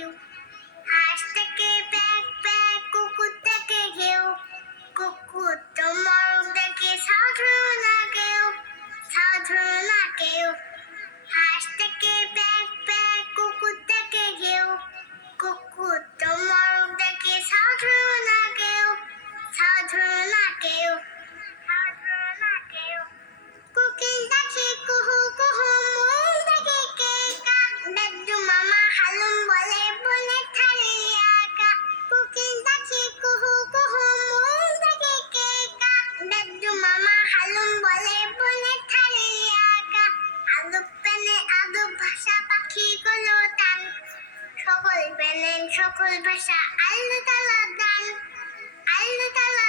Q, হাঁস থেকে back back, কুকুর থেকে ঘেউ, কুকুর তো মরক দেখে সাধারণ না কেউ, সাধারণ না কেউ। হাঁস থেকে ব্যাক ব্যাক, কুকুর থেকে ঘেউ, কুকুর তো মরক দেখে সাধারণ না কেউ, সাধারণ না কেউ, সাধারণ না কেউ। কোকিল ডাকে কুহু কুহু, ময়ূর ডাকে কে কা, দাদু মামা হালুম বলে বনের ধারে আঁকা। কোকিল ডাকে কুহু কুহু, ময়ূর ডাকে কে কা, দাদু মামা হালুম বলে বনের ধারে আঁকা। আদব প্যানে আদব ভাষা, পাখিগুলো টান, সকল প্যানে সকল ভাষা, আল্লাহ তাআলা দান, আল্লাহ তাআলা